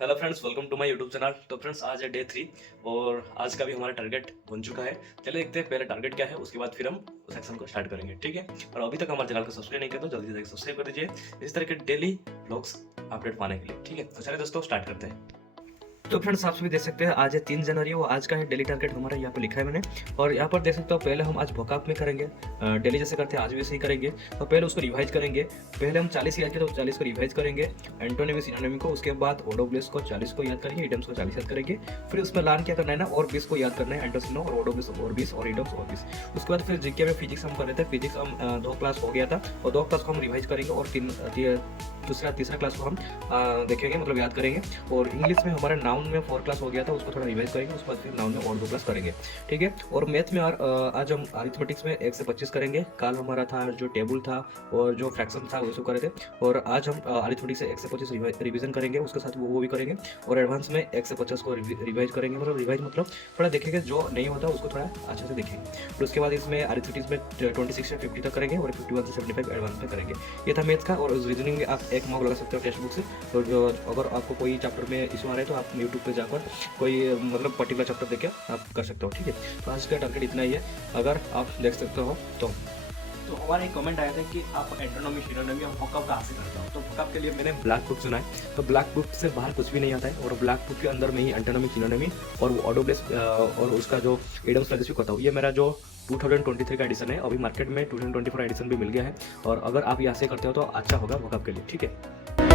Hello friends, welcome to my YouTube channel. तो friends, आज है डे 3 और आज का भी हमारा टारगेट बन चुका है। चलिए देखते हैं पहले टारगेट क्या है, उसके बाद फिर हम उस सेक्शन को स्टार्ट करेंगे, ठीक है। और अभी तक हमारे चैनल को सब्सक्राइब नहीं किया तो जल्दी से सब्सक्राइब कर दीजिए इस तरह के डेली व्लॉग्स अपडेट पाने के लिए, ठीक है। तो चलिए दोस्तों, स्टार्ट करते हैं। तो फ्रेंड्स, आप सभी देख सकते हैं आज है 3 जनवरी और आज का है डेली टारगेट हमारा यहाँ पे लिखा है मैंने। और यहाँ पर देख सकते हो पहले हम आज वोकैब में करेंगे, डेली जैसे करते हैं आज भी ऐसे ही करेंगे। तो पहले उसको रिवाइज करेंगे। पहले हम 40 याद किए तो 40 को रिवाइज करेंगे, एंटोनिमी सिनोनिमी को। उसके बाद ओडोब्लिस को 40 को याद करेंगे, इडम्स को 40 याद करेंगे। फिर उसमें लान क्या करना है ना, और 20 को याद करना है, एंटोसिनो और ओडोब्लिस और 20 और इडम्स और 20। उसके बाद फिर जीके में फिजिक्स हम कर रहे थे। फिजिक्स हम 2 क्लास हो गया था और 2 क्लास को हम रिवाइज करेंगे और तीसरा क्लास को हम देखेंगे, मतलब याद करेंगे। और इंग्लिश में हमारा नाउन में 4 क्लास हो गया था, उसको थोड़ा रिवाइज करेंगे। उसके बाद फिर नाउन में और 2 क्लास करेंगे, ठीक है। और मैथ में आज हम अरिथमेटिक्स में 1 से 25 करेंगे। कल हमारा था जो टेबल था और जो फ्रैक्शन था वो सब करे थे। और आज हम अरिथमेटिक्स से 1 से 25 रिवीजन करेंगे, उसके साथ वो भी करेंगे। और एडवांस में 1 से 50 को रिवाइज करेंगे, मतलब रिवाइज मतलब थोड़ा देखेंगे, जो नहीं होता उसको थोड़ा अच्छे से देखेंगे। फिर उसके बाद इसमें अरिथमेटिक्स में 26 से 50 तक करेंगे और 51 से 75 एडवांस में करेंगे। ये था मैथ्स का। और उस रीजनिंग में आप 1 मार्क लगा सकते हो टेक्स्ट बुक से। तो जो अगर आपको कोई चैप्टर में इशू आ रहा है तो आप यूट्यूब पे जाकर कोई मतलब पर्टिकुलर चैप्टर देख के आप कर सकते हो, ठीक है। तो आज का टारगेट इतना ही है, अगर आप देख सकते हो तो हमारा एक कमेंट आया था कि आप एंटोनॉमी सिनोनिमी और वोकैब कहाँ से करते हो। तो वोकैब के लिए मैंने ब्लैक बुक चुना है। तो ब्लैक बुक से बाहर कुछ भी नहीं आता है और ब्लैक बुक के अंदर में ही एंटोनॉमी सिनोनिमी और ऑडोब्लेस और उसका जो इडम्स फ्रेजेस करता हूँ। ये मेरा जो 2023 का एडिशन है, अभी मार्केट में 2024 एडिशन भी मिल गया है। और अगर आप यहाँ से करते हो तो अच्छा होगा वोकैब के लिए, ठीक है।